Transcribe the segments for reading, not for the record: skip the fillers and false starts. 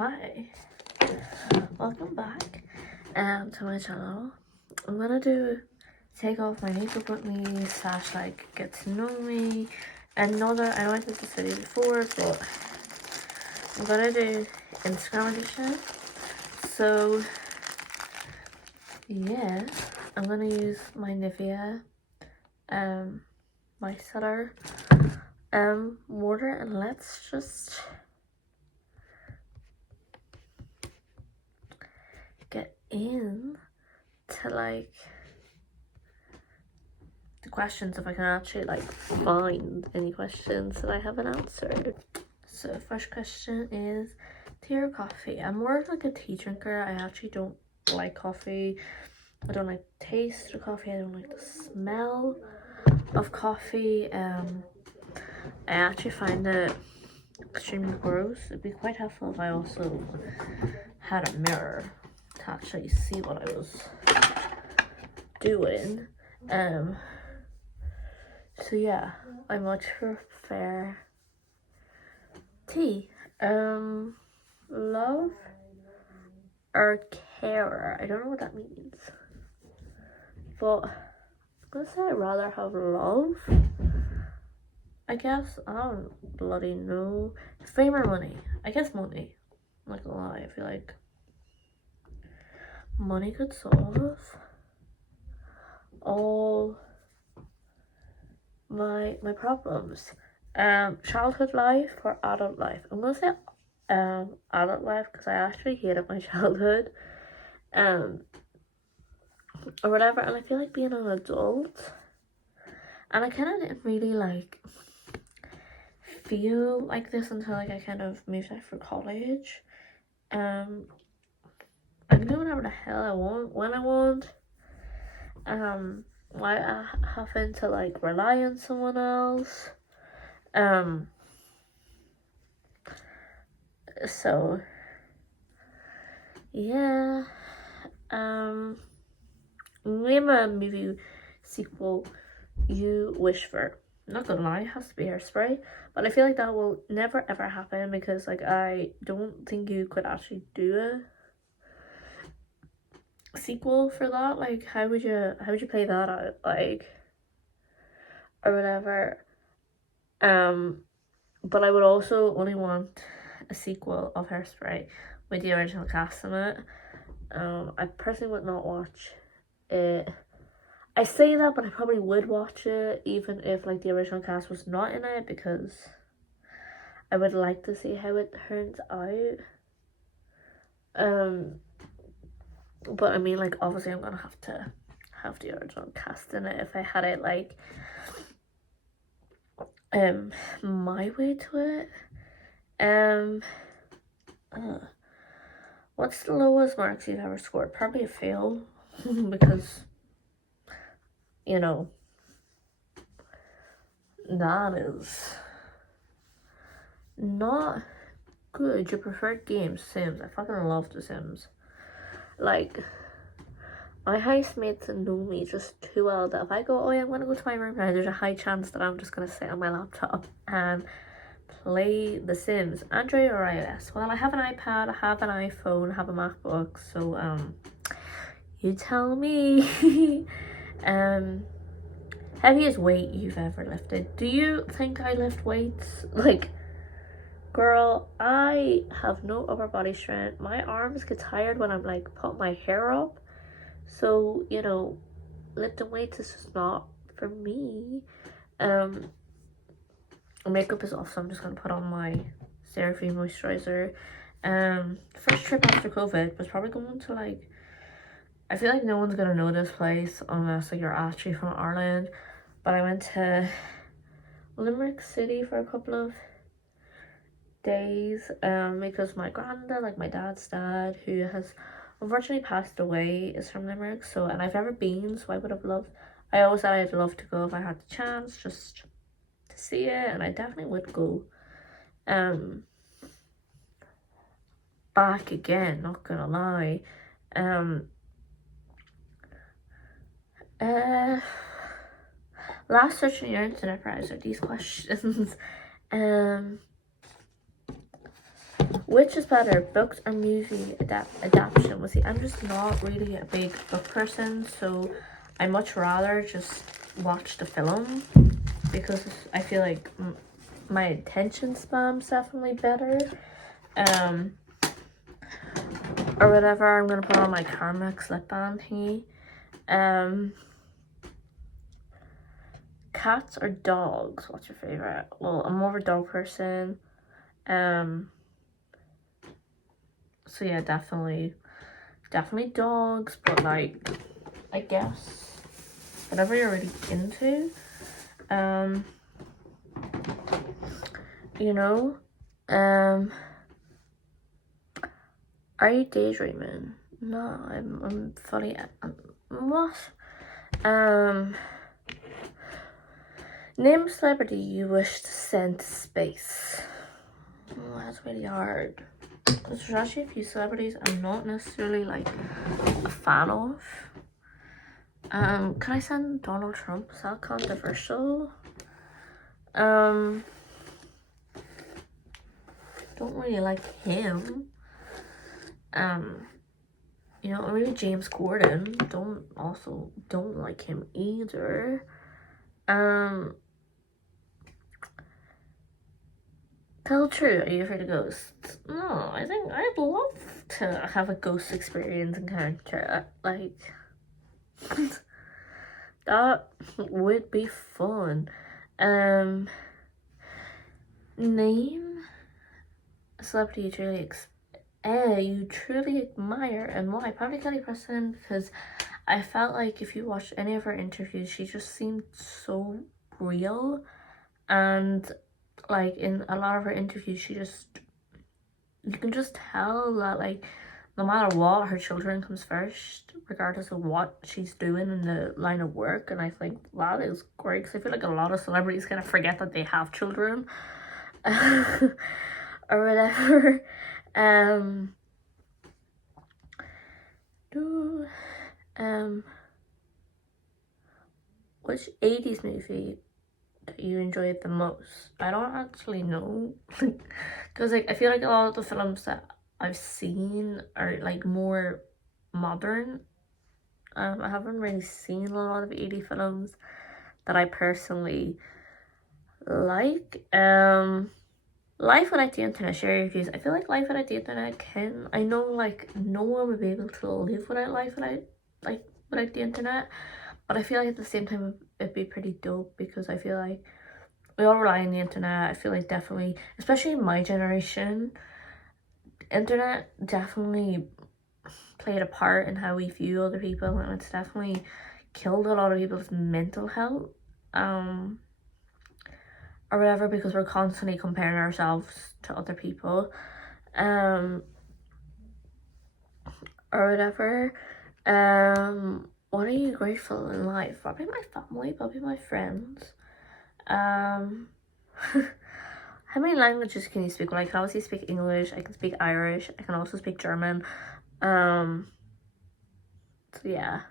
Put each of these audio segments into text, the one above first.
Hi, welcome back to my channel. I'm gonna take off my makeup with me / like get to know me. And know that I know I did this video before, but I'm gonna do Instagram edition. So yeah, I'm gonna use my Nivea micellar water, and let's just get in to like the questions, if I can actually like find any questions that I haven't answered. So first question is tea or coffee? I'm more of like a tea drinker. I actually don't like coffee. I don't like the taste of coffee. I don't like the smell of coffee. I actually find it extremely gross. It'd be quite helpful if I also had a mirror to actually see what I was doing. So yeah, I much prefer tea. Love or carer? I don't know what that means, but I'm gonna say I'd rather have love, I guess. I don't bloody know. Fame or money? I guess money. I'm not gonna lie, I feel like money could solve all my problems. Childhood life or adult life? I'm gonna say adult life, because I actually hated my childhood or whatever, and I feel like being an adult, and I kind of didn't really like feel like this until like I kind of moved out for college. I can do whatever the hell I want when I want. Why I having to like rely on someone else. So yeah. Name a movie sequel you wish for. Not gonna lie, it has to be Hairspray, but I feel like that will never ever happen, because like I don't think you could actually do a sequel for that. Like how would you play that out, like, or whatever. But I would also only want a sequel of Hairspray with the original cast in it. I personally would not watch it. I say that, but I probably would watch it even if like the original cast was not in it, because I would like to see how it turns out. But I mean, like, obviously I'm gonna have to have the original cast in it if I had it like my way to it. What's the lowest marks you've ever scored? Probably a fail, because you know that is not good. Your preferred game? Sims. I fucking love The Sims. Like, my housemates know me just too well that if I go, oh yeah, I'm gonna go to my room now, there's a high chance that I'm just gonna sit on my laptop and play The Sims. Android or iOS? Well, I have an iPad, I have an iPhone, I have a MacBook, so you tell me. Heaviest weight you've ever lifted? Do you think I lift weights? Like, girl, I have no upper body strength. My arms get tired when I'm like putting my hair up. So, you know, lifting weights is just not for me. Makeup is off, so I'm just gonna put on my CeraVe moisturizer. First trip after COVID was probably going to like, I feel like no one's gonna know this place unless like you're actually from Ireland, but I went to Limerick City for a couple of days because my granddad, like my dad's dad, who has unfortunately passed away, is from Limerick. So, and I've never been, so I always said I'd love to go if I had the chance, just to see it, and I definitely would go back again, not gonna lie. Last search on your internet browser, these questions. Which is better, books or movie adaptation? Well, see, I'm just not really a big book person, so I much rather just watch the film because I feel like my attention span's definitely better. Or whatever. I'm gonna put on my Carmex lip band thingy. Cats or dogs? What's your favorite? Well, I'm more of a dog person. So yeah, definitely dogs, but like, I guess whatever you're really into, you know, are you daydreaming? No, I'm funny. What? Name a celebrity you wish to send to space. Oh, that's really hard. There's actually a few celebrities I'm not necessarily like a fan of. Can I send Donald Trump? Is that controversial? Don't really like him. You know, maybe James Gordon. Don't like him either. Tell the truth, are you afraid of ghosts? No, I think I'd love to have a ghost experience encounter. Like, that would be fun. Name a celebrity you truly admire and why? Probably Kelly Preston, because I felt like if you watched any of her interviews, she just seemed so real, and like in a lot of her interviews, you can just tell that like no matter what, her children comes first, regardless of what she's doing in the line of work. And I think that is great, because I feel like a lot of celebrities kind of forget that they have children or whatever. Which 80s movie that you enjoyed the most? I don't actually know, because like I feel like a lot of the films that I've seen are like more modern. I haven't really seen a lot of 80 films that I personally like. Life Without the Internet, share your views. I feel like life without the internet I know like no one would be able to live without without the internet, but I feel like at the same time it'd be pretty dope, because I feel like we all rely on the internet. I feel like definitely, especially in my generation, internet definitely played a part in how we view other people, and it's definitely killed a lot of people's mental health or whatever, because we're constantly comparing ourselves to other people or whatever. What are you grateful in life? Probably my family, probably my friends. How many languages can you speak? Well, I can obviously speak English, I can speak Irish, I can also speak German. So yeah.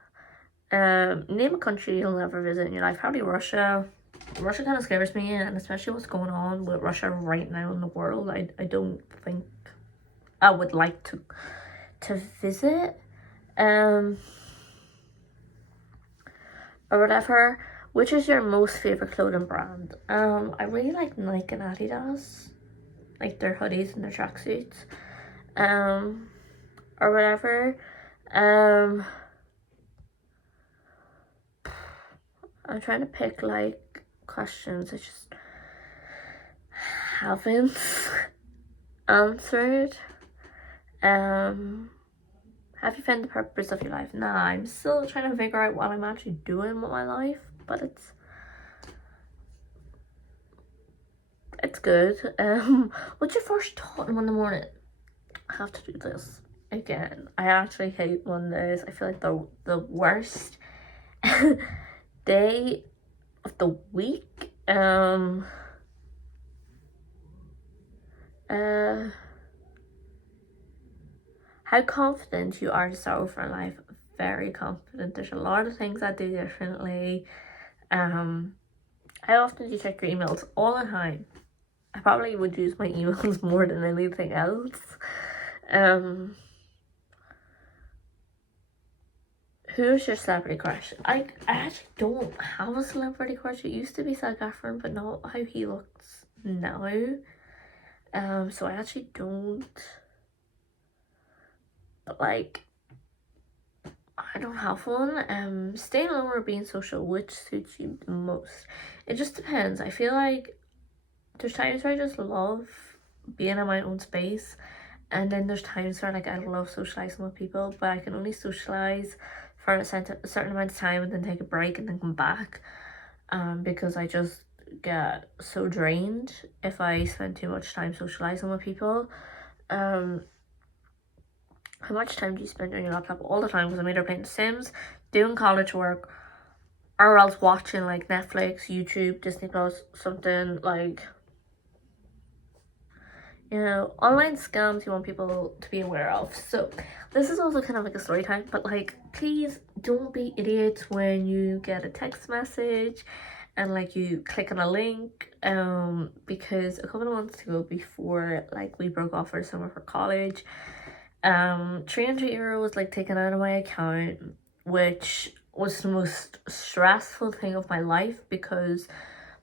Name a country you'll never visit in your life. Probably Russia. Russia kind of scares me, and especially what's going on with Russia right now in the world. I don't think I would like to visit. Or whatever. Which is your most favorite clothing brand? I really like Nike and Adidas, like their hoodies and their tracksuits. Or whatever. I'm trying to pick like questions I just haven't answered. Have you found the purpose of your life? Nah, I'm still trying to figure out what I'm actually doing with my life, but it's good. What's your first thought in the morning? I have to do this again. I actually hate Mondays. I feel like the worst day of the week. How confident you are to start over in life? Very confident. There's a lot of things I do differently. How often do you check your emails? All the time. I probably would use my emails more than anything else. Who's your celebrity crush? I actually don't have a celebrity crush. It used to be Zac Efron, but not how he looks now. So I actually don't. But like, I don't have one. Staying alone or being social, which suits you the most? It just depends. I feel like there's times where I just love being in my own space, and then there's times where like I love socializing with people, but I can only socialize for a certain amount of time and then take a break and then come back. Because I just get so drained if I spend too much time socializing with people. How much time do you spend on your laptop? All the time, because I'm either playing The Sims, doing college work, or else watching like Netflix, YouTube, Disney Plus, something like, you know, online scams you want people to be aware of. So this is also kind of like a story time, but like, please don't be idiots when you get a text message and like you click on a link, because a couple of months ago, before like we broke off for summer for college, €300 was like taken out of my account, which was the most stressful thing of my life, because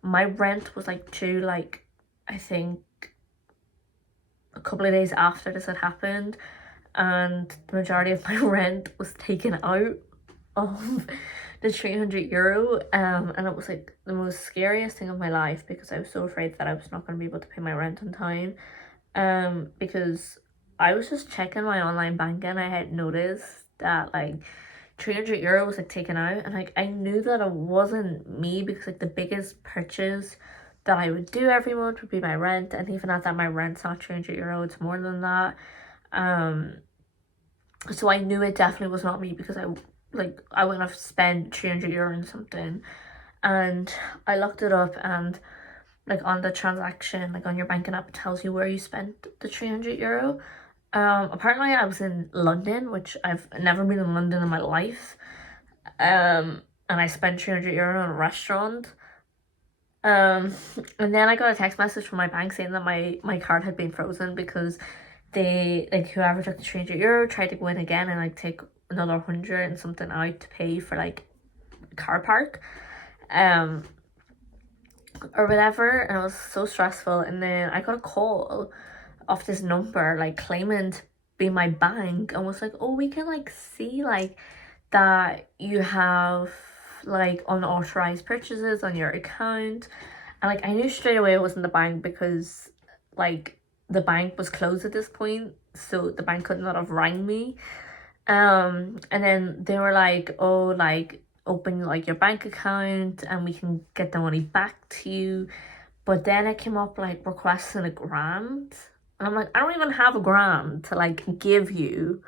my rent was like due, like I think a couple of days after this had happened, and the majority of my rent was taken out of the €300, and it was like the most scariest thing of my life, because I was so afraid that I was not going to be able to pay my rent on time, because I was just checking my online banking. I had noticed that like €300 was like taken out, and like I knew that it wasn't me, because like the biggest purchase that I would do every month would be my rent, and even at that, my rent's not €300, it's more than that. So I knew it definitely was not me, because I wouldn't have spent €300 on something. And I looked it up, and like on the transaction, like on your banking app, it tells you where you spent the €300. Apparently I was in London, which I've never been in London in my life. And I spent €300 on a restaurant. And then I got a text message from my bank saying that my card had been frozen, because they, like, whoever took the €300 tried to go in again and like take another 100 and something out to pay for like car park, or whatever, and it was so stressful. And then I got a call off this number like claiming to be my bank, and was like, oh, we can like see like that you have like unauthorized purchases on your account. And like I knew straight away it wasn't the bank, because like the bank was closed at this point, so the bank could not have rang me. And then they were like, oh, like open like your bank account and we can get the money back to you. But then it came up like requesting a grant, and I'm like, I don't even have a grant to like give you.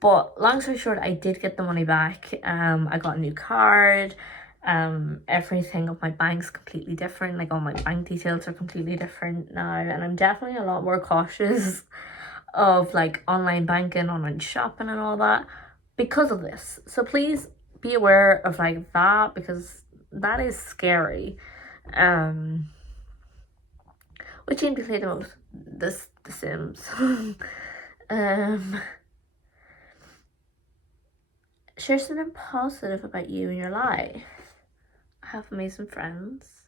But long story short, I did get the money back. I got a new card. Everything of my bank's completely different. Like all my bank details are completely different now, and I'm definitely a lot more cautious of like online banking, online shopping, and all that because of this. So please be aware of like that, because that is scary. Which game do you play the most? The Sims. Share something positive about you in your life. I have amazing friends.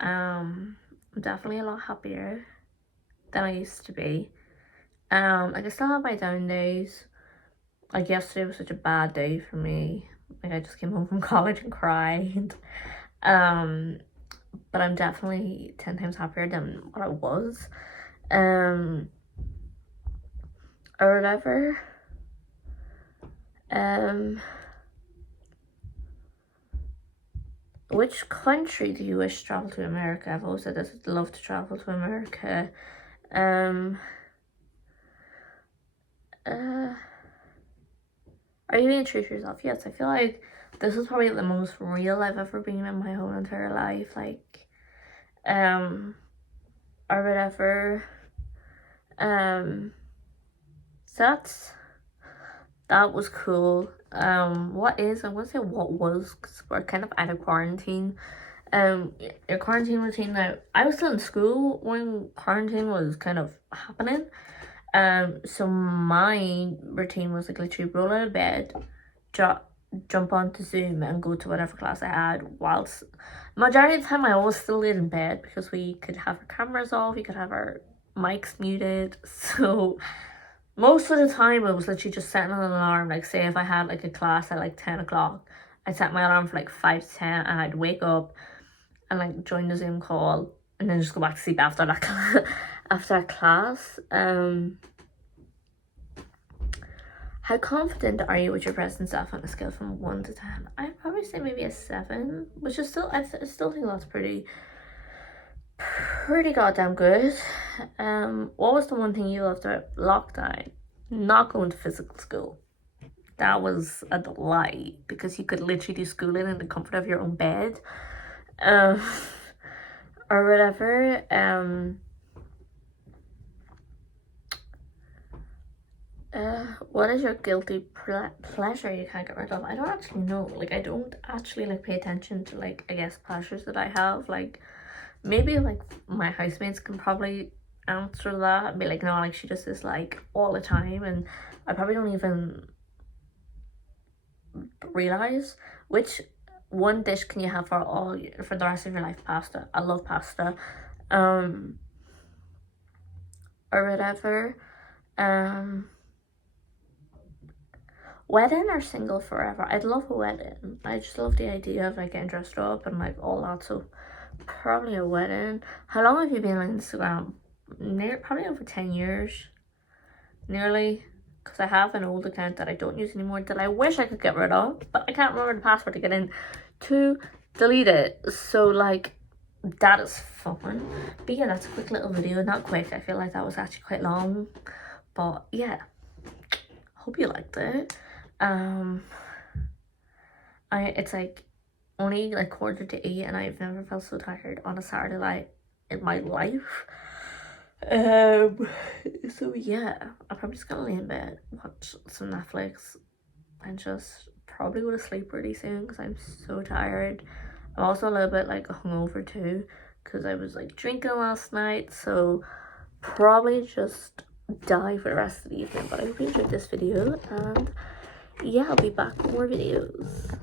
I'm definitely a lot happier than I used to be. I can still have my down days. Like yesterday was such a bad day for me. Like I just came home from college and cried. But I'm definitely 10 times happier than what I was. Or whatever. Which country do you wish to travel to? America. I've always said I'd love to travel to America. Are you being true to yourself? Yes, I feel like this is probably the most real I've ever been in my whole entire life. Like, or whatever. So that was cool. I'm gonna say what was, because we're kind of out of quarantine. Your quarantine routine. Now, I was still in school when quarantine was kind of happening. So my routine was like literally roll out of bed, jump onto Zoom and go to whatever class I had. Whilst majority of the time I always still laid in bed because we could have our cameras off, we could have our mics muted. So most of the time I was literally just setting an alarm. Like say if I had like a class at like 10 o'clock, I'd set my alarm for like 5 to 10 and I'd wake up and like join the Zoom call and then just go back to sleep after that after that class. How confident are you with your present self on a scale from 1 to 10? I'd probably say maybe a 7, which is still, I still think that's pretty goddamn good. What was the one thing you loved about lockdown? Not going to physical school. That was a delight because you could literally do schooling in the comfort of your own bed, or whatever. What is your guilty pleasure you can't get rid of? I don't actually know. Like, I don't actually like pay attention to like, I guess, pleasures that I have. Like, maybe like my housemates can probably answer that and be like, no, like she does this like all the time, and I probably don't even realize. Which one dish can you have for the rest of your life? Pasta. I love pasta. Or whatever. Wedding or single forever? I'd love a wedding. I just love the idea of like getting dressed up and like all that. So probably a wedding. How long have you been on Instagram? Probably over 10 years. Nearly. Because I have an old account that I don't use anymore that I wish I could get rid of, but I can't remember the password to get in to delete it. So like that is fun. But yeah, that's a quick little video. Not quick. I feel like that was actually quite long. But yeah. Hope you liked it. It's like only like 7:45 and I've never felt so tired on a Saturday night in my life. So yeah, I'm probably just gonna lay in bed, watch some Netflix, and just probably go to sleep really soon because I'm so tired. I'm also a little bit like hungover too because I was like drinking last night, so probably just die for the rest of the evening. But I hope you enjoyed this video, and yeah, I'll be back with more videos.